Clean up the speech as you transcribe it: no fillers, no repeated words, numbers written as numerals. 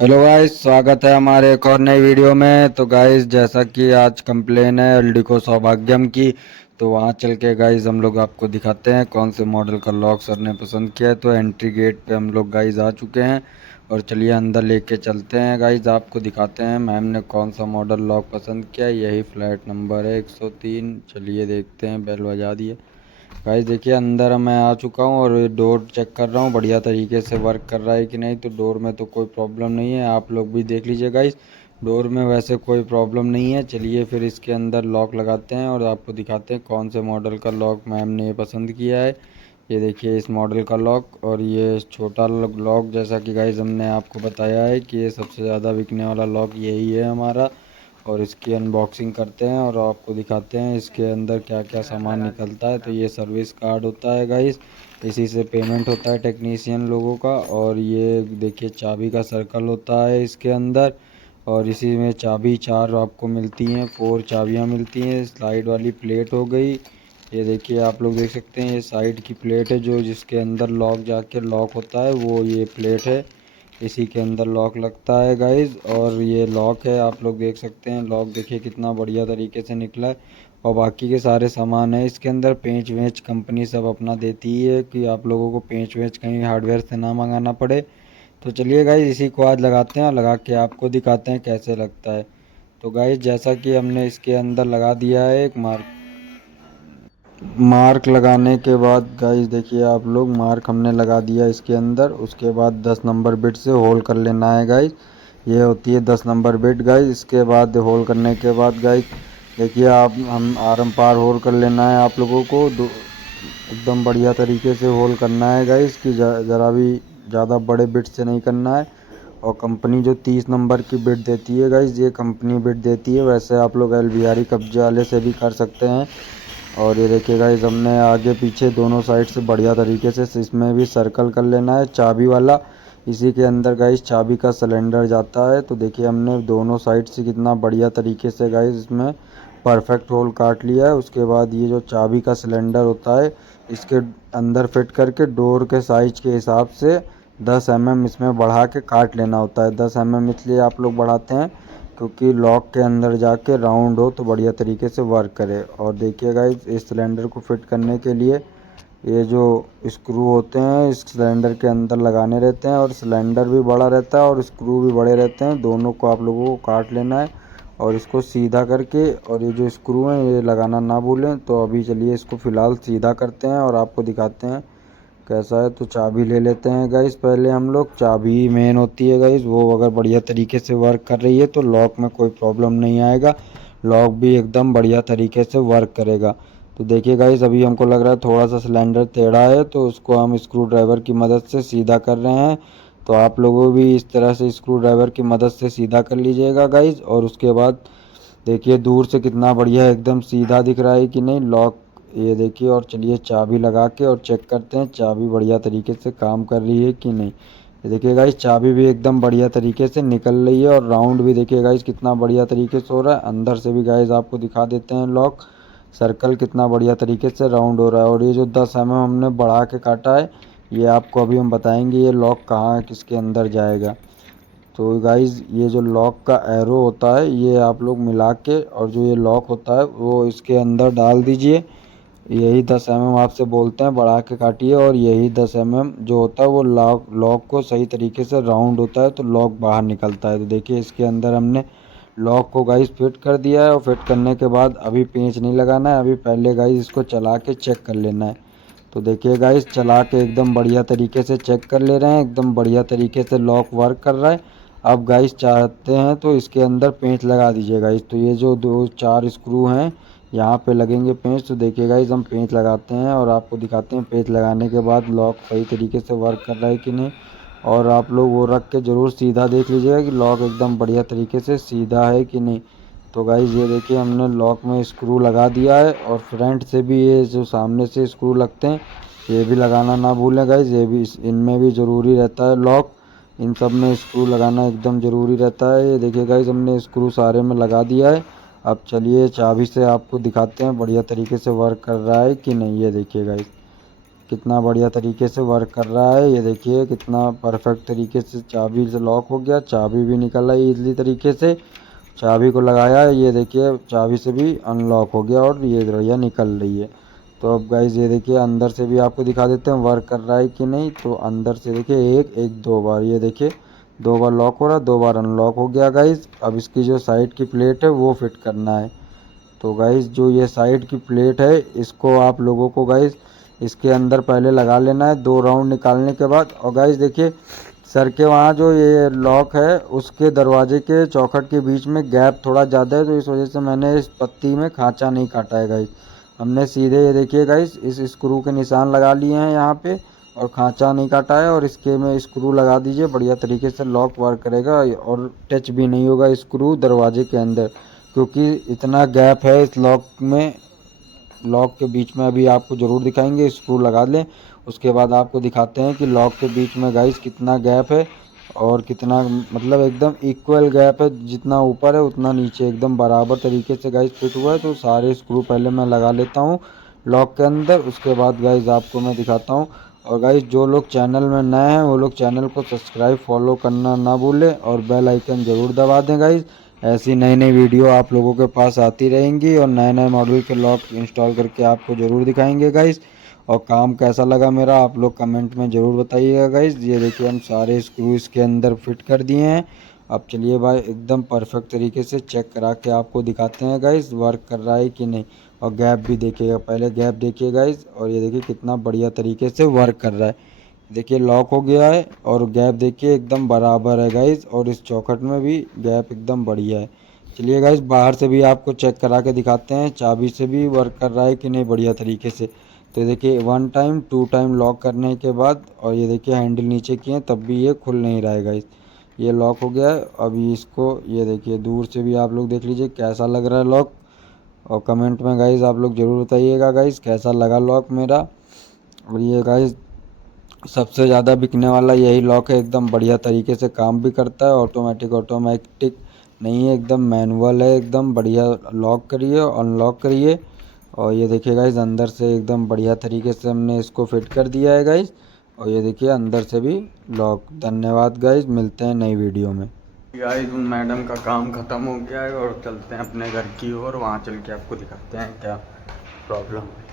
Hello guys, स्वागत है हमारे एक और नई वीडियो में। तो गाइस, जैसा कि आज कंप्लेन है एलडीको सौभाग्यम की, तो वहाँ चल के गाइस हम लोग आपको दिखाते हैं कौन से मॉडल का लॉक सर ने पसंद किया है। तो एंट्री गेट पे हम लोग गाइस आ चुके हैं और चलिए अंदर लेके चलते हैं। गाइस आपको दिखाते हैं मैम ने कौन सा मॉडल लॉक पसंद किया है। यही फ्लैट नंबर है 103। चलिए देखते हैं, बेल बजा दिए। गाइस देखिए, अंदर मैं आ चुका हूँ और डोर चेक कर रहा हूँ बढ़िया तरीके से वर्क कर रहा है कि नहीं। तो डोर में तो कोई प्रॉब्लम नहीं है, आप लोग भी देख लीजिए गाइस। डोर में वैसे कोई प्रॉब्लम नहीं है। चलिए फिर इसके अंदर लॉक लगाते हैं और आपको दिखाते हैं कौन से मॉडल का लॉक मैम ने पसंद किया है। ये देखिए इस मॉडल का लॉक, और ये छोटा लॉक, जैसा कि गाइस हमने आपको बताया है कि ये सबसे ज़्यादा बिकने वाला लॉक यही है हमारा। और इसकी अनबॉक्सिंग करते हैं और आपको दिखाते हैं इसके अंदर क्या क्या सामान निकलता है। तो ये सर्विस कार्ड होता है गाइस, इसी से पेमेंट होता है टेक्नीशियन लोगों का। और ये देखिए चाबी का सर्कल होता है इसके अंदर, और इसी में चाबी चार आपको मिलती हैं, 4 चाबियां मिलती हैं। स्लाइड वाली प्लेट हो गई, ये देखिए आप लोग देख सकते हैं, ये साइड की प्लेट है जो जिसके अंदर लॉक जाके लॉक होता है, वो ये प्लेट है, इसी के अंदर लॉक लगता है गाइज। और ये लॉक है, आप लोग देख सकते हैं लॉक देखिए कितना बढ़िया तरीके से निकला है। और बाकी के सारे सामान है इसके अंदर, पेंच वेंच कंपनी सब अपना देती है कि आप लोगों को पेंच वेंच कहीं हार्डवेयर से ना मंगाना पड़े। तो चलिए गाइज इसी को आज लगाते हैं और लगा के आपको दिखाते हैं कैसे लगता है। तो गाइज जैसा कि हमने इसके अंदर लगा दिया है एक मार्क, मार्क लगाने के बाद गाइस देखिए आप लोग, मार्क हमने लगा दिया इसके अंदर। उसके बाद 10 नंबर बिट से होल्ड कर लेना है गाइस। ये होती है 10 नंबर बिट गाइस। इसके बाद होल्ड करने के बाद गाइस देखिए आप, हम आरम पार होल्ड कर लेना है आप लोगों को। एकदम बढ़िया तरीके से होल्ड करना है गाइस कि ज़रा भी ज़्यादा बड़े बिट से नहीं करना है। और कंपनी जो 30 नंबर की बिट देती है गाइस, ये कंपनी बिट देती है। वैसे आप लोग एलवीआर कब्जे वाले से भी कर सकते हैं। और ये देखिए गाइस, हमने आगे पीछे दोनों साइड से बढ़िया तरीके से इसमें भी सर्कल कर लेना है चाबी वाला। इसी के अंदर गाइस चाबी का सिलेंडर जाता है। तो देखिए हमने दोनों साइड से कितना बढ़िया तरीके से गाइस इसमें परफेक्ट होल काट लिया है। उसके बाद ये जो चाबी का सिलेंडर होता है, इसके अंदर फिट करके डोर के साइज के हिसाब से 10 mm इसमें बढ़ा के काट लेना होता है। 10 mm इसलिए आप लोग बढ़ाते हैं क्योंकि लॉक के अंदर जाके राउंड हो तो बढ़िया तरीके से वर्क करे। और देखिए गाइस, इस सिलेंडर को फिट करने के लिए ये जो स्क्रू होते हैं इस सिलेंडर के अंदर लगाने रहते हैं, और सिलेंडर भी बड़ा रहता है और स्क्रू भी बड़े रहते हैं। दोनों को आप लोगों को काट लेना है और इसको सीधा करके, और ये जो स्क्रू हैं ये लगाना ना भूलें। तो अभी चलिए इसको फ़िलहाल सीधा करते हैं और आपको दिखाते हैं कैसा है। तो चाबी ले लेते हैं गाइस, पहले हम लोग, चाबी मेन होती है गाइस, वो अगर बढ़िया तरीके से वर्क कर रही है तो लॉक में कोई प्रॉब्लम नहीं आएगा, लॉक भी एकदम बढ़िया तरीके से वर्क करेगा। तो देखिए गाइस, अभी हमको लग रहा है थोड़ा सा सिलेंडर टेढ़ा है, तो उसको हम स्क्रू ड्राइवर की मदद से सीधा कर रहे हैं। तो आप लोगों भी इस तरह से स्क्रू ड्राइवर की मदद से सीधा कर लीजिएगा गाइस। और उसके बाद देखिए दूर से कितना बढ़िया एकदम सीधा दिख रहा है कि नहीं लॉक, ये देखिए। और चलिए चाबी लगा के और चेक करते हैं चाबी बढ़िया तरीके से काम कर रही है कि नहीं। ये देखिए गाइस, चाबी भी एकदम बढ़िया तरीके से निकल रही है, और राउंड भी देखिए गाइस कितना बढ़िया तरीके से हो रहा है। अंदर से भी गाइस आपको दिखा देते हैं लॉक सर्कल कितना बढ़िया तरीके से राउंड हो रहा है। और ये जो 10 mm हमने बढ़ा के काटा है, ये आपको अभी हम बताएंगे ये लॉक कहाँ किसके अंदर जाएगा। तो गाइज़, ये जो लॉक का एरो होता है ये आप लोग मिला के, और जो ये लॉक होता है वो इसके अंदर डाल दीजिए। यही 10 mm आपसे बोलते हैं बढ़ा के काटिए, और यही 10 mm जो होता है वो लॉक लॉक को सही तरीके से राउंड होता है तो लॉक बाहर निकलता है। तो देखिए इसके अंदर हमने लॉक को गाइस फिट कर दिया है। और फिट करने के बाद अभी पेंच नहीं लगाना है, अभी पहले गाइस इसको चला के चेक कर लेना है। तो देखिए गाइस, चला के एकदम बढ़िया तरीके से चेक कर ले रहे हैं, एकदम बढ़िया तरीके से लॉक वर्क कर रहा है। अब गाइस चाहते हैं तो इसके अंदर पेंच लगा दीजिए गाइस। तो ये जो दो चार स्क्रू हैं यहाँ पे लगेंगे पेंच। तो देखिए गाइस, हम पेंच लगाते हैं और आपको दिखाते हैं पेंच लगाने के बाद लॉक सही तरीके से वर्क कर रहा है कि नहीं। और आप लोग वो रख के ज़रूर सीधा देख लीजिएगा कि लॉक एकदम बढ़िया तरीके से सीधा है कि नहीं। तो गाइस ये देखिए हमने लॉक में स्क्रू लगा दिया है, और फ्रंट से भी ये जो सामने से स्क्रू लगते हैं ये भी लगाना ना भूलें गाइस। ये भी इनमें भी ज़रूरी रहता है लॉक, इन सब में स्क्रू लगाना एकदम ज़रूरी रहता है। ये देखिए गाइस, हमने स्क्रू सारे में लगा दिया है। अब चलिए चाबी से आपको दिखाते हैं बढ़िया तरीके से वर्क कर रहा है कि नहीं। ये देखिए गाइस, कितना बढ़िया तरीके से वर्क कर रहा है। ये देखिए कितना परफेक्ट तरीके से चाबी से लॉक हो गया, चाबी भी निकल रही इजली तरीके से। चाबी को लगाया, ये देखिए चाबी से भी अनलॉक हो गया और ये बढ़िया निकल रही है। तो अब गाइज़ ये देखिए अंदर से भी आपको दिखा देते हैं वर्क कर रहा है कि नहीं। तो अंदर से देखिए एक दो बार, ये देखिए 2 बार लॉक हो रहा है, 2 बार अनलॉक हो गया गाइज़। अब इसकी जो साइड की प्लेट है वो फिट करना है। तो गाइज़ जो ये साइड की प्लेट है इसको आप लोगों को गाइज़ इसके अंदर पहले लगा लेना है 2 राउंड निकालने के बाद। और गाइज़ देखिए सर के वहाँ जो ये लॉक है उसके दरवाजे के चौखट के बीच में गैप थोड़ा ज़्यादा है, तो इस वजह से मैंने इस पत्ती में खाँचा नहीं काटा है गाइज़। हमने सीधे ये देखिए गाइज़ इस स्क्रू के निशान लगा लिए हैं यहाँ पे और खाँचा नहीं काटा है। और इसके में स्क्रू लगा दीजिए, बढ़िया तरीके से लॉक वर्क करेगा और टच भी नहीं होगा स्क्रू दरवाजे के अंदर, क्योंकि इतना गैप है इस लॉक में। लॉक के बीच में अभी आपको ज़रूर दिखाएंगे, स्क्रू लगा लें उसके बाद आपको दिखाते हैं कि लॉक के बीच में गाइस कितना गैप है और कितना मतलब एकदम इक्वल गैप है, जितना ऊपर है उतना नीचे एकदम बराबर तरीके से गाइस फिट हुआ है। तो सारे स्क्रू पहले मैं लगा लेता हूँ लॉक के अंदर, उसके बाद गाइस आपको मैं दिखाता हूँ। और गाइस जो लोग चैनल में नए हैं वो लोग चैनल को सब्सक्राइब फॉलो करना ना भूलें और बेल आइकन ज़रूर दबा दें गाइस। ऐसी नई नई वीडियो आप लोगों के पास आती रहेंगी और नए नए मॉडल के लॉक इंस्टॉल करके आपको ज़रूर दिखाएंगे गाइस। और काम कैसा लगा मेरा आप लोग कमेंट में ज़रूर बताइएगा गाइस। ये देखिए हम सारे स्क्रू इसके अंदर फिट कर दिए हैं। अब चलिए भाई एकदम परफेक्ट तरीके से चेक करा के आपको दिखाते हैं गाइस वर्क कर रहा है कि नहीं। और गैप भी देखिएगा, पहले गैप देखिए गाइस और ये देखिए कितना बढ़िया तरीके से वर्क कर रहा है। देखिए लॉक हो गया है और गैप देखिए एकदम बराबर है गाइस और इस चौखट में भी गैप एकदम बढ़िया है। चलिए गाइस बाहर से भी आपको चेक करा के दिखाते हैं चाबी से भी वर्क कर रहा है कि नहीं बढ़िया तरीके से। तो देखिए 1 टाइम 2 टाइम लॉक करने के बाद और ये देखिए हैंडल नीचे किए तब भी ये खुल नहीं रहा है गाइस। ये लॉक हो गया है। अभी इसको ये देखिए दूर से भी आप लोग देख लीजिए कैसा लग रहा है लॉक। और कमेंट में गाइस आप लोग ज़रूर बताइएगा गाइस कैसा लगा लॉक मेरा। और ये गाइस सबसे ज़्यादा बिकने वाला यही लॉक है, एकदम बढ़िया तरीके से काम भी करता है, ऑटोमेटिक नहीं है, एकदम मैनुअल है, एकदम बढ़िया। लॉक करिए अनलॉक करिए और ये देखिए गाइस अंदर से एकदम बढ़िया तरीके से हमने इसको फिट कर दिया है गाइस। और ये देखिए अंदर से भी लॉक। धन्यवाद गाइस, मिलते हैं नई वीडियो में। गाइस मैडम का काम ख़त्म हो गया है और चलते हैं अपने घर की ओर, वहाँ चल के आपको दिखाते हैं क्या प्रॉब्लम है।